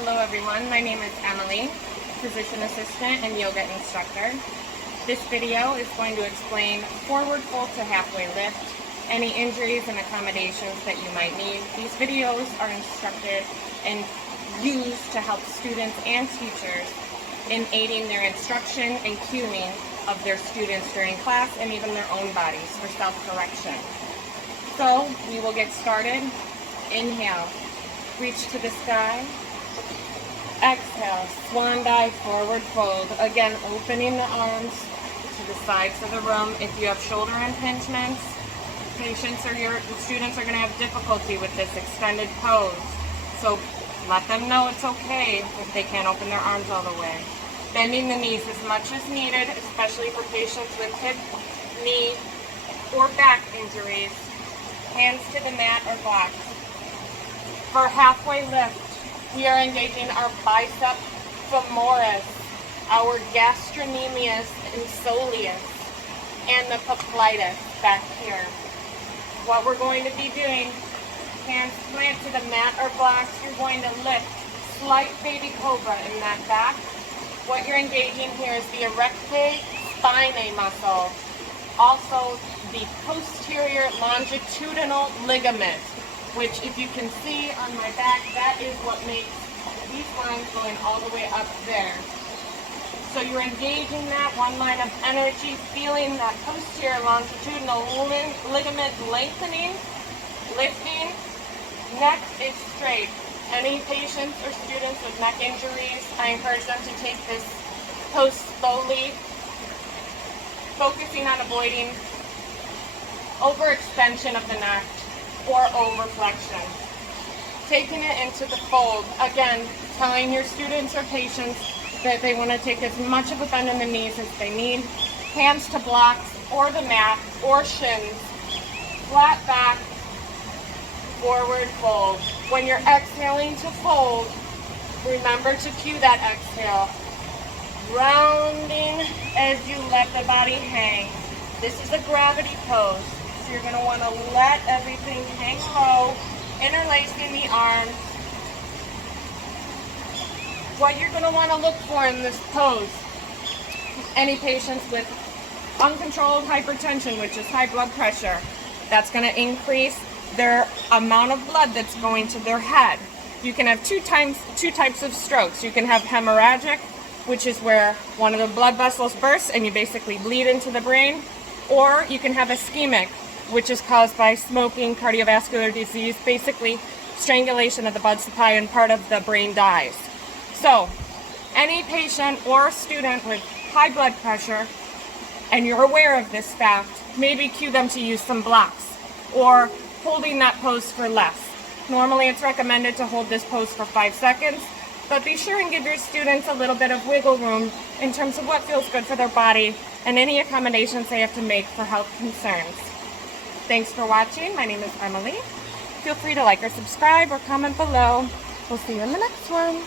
Hello everyone, my name is Emily, physician assistant and yoga instructor. This video is going to explain forward fold to halfway lift, any injuries and accommodations that you might need. These videos are instructed and used to help students and teachers in aiding their instruction and cueing of their students during class and even their own bodies for self-correction. So we will get started. Inhale, reach to the sky. Exhale, swan dive, forward fold. Again, opening the arms to the sides of the room. If you have shoulder impingements, patients or your students are going to have difficulty with this extended pose. So let them know it's okay if they can't open their arms all the way. Bending the knees as much as needed, especially for patients with hip, knee, or back injuries. Hands to the mat or blocks. For halfway lift, we are engaging our bicep femoris, our gastrocnemius and soleus, and the popliteus back here. What we're going to be doing, hands plant to the mat or blocks, you're going to lift slight baby cobra in that back. What you're engaging here is the erector spinae muscle, also the posterior longitudinal ligament, which if you can see on my back, that is what makes these lines going all the way up there. So you're engaging that one line of energy, feeling that posterior longitudinal ligament lengthening, lifting. Neck is straight. Any patients or students with neck injuries, I encourage them to take this pose slowly, focusing on avoiding overextension of the neck or overflexion. Taking it into the fold, again, telling your students or patients that they want to take as much of a bend in the knees as they need. Hands to blocks or the mat or shins. Flat back, forward fold. When you're exhaling to fold, remember to cue that exhale. Rounding as you let the body hang. This is a gravity pose. You're going to want to let everything hang low, interlacing the arms. What you're going to want to look for in this pose, any patients with uncontrolled hypertension, which is high blood pressure, that's going to increase their amount of blood that's going to their head. You can have two types of strokes. You can have hemorrhagic, which is where one of the blood vessels bursts and you basically bleed into the brain, or you can have ischemic, which is caused by smoking, cardiovascular disease, basically strangulation of the blood supply and part of the brain dies. So, any patient or student with high blood pressure, and you're aware of this fact, maybe cue them to use some blocks or holding that pose for less. Normally it's recommended to hold this pose for 5 seconds, but be sure and give your students a little bit of wiggle room in terms of what feels good for their body and any accommodations they have to make for health concerns. Thanks for watching. My name is Emily. Feel free to like or subscribe or comment below. We'll see you in the next one.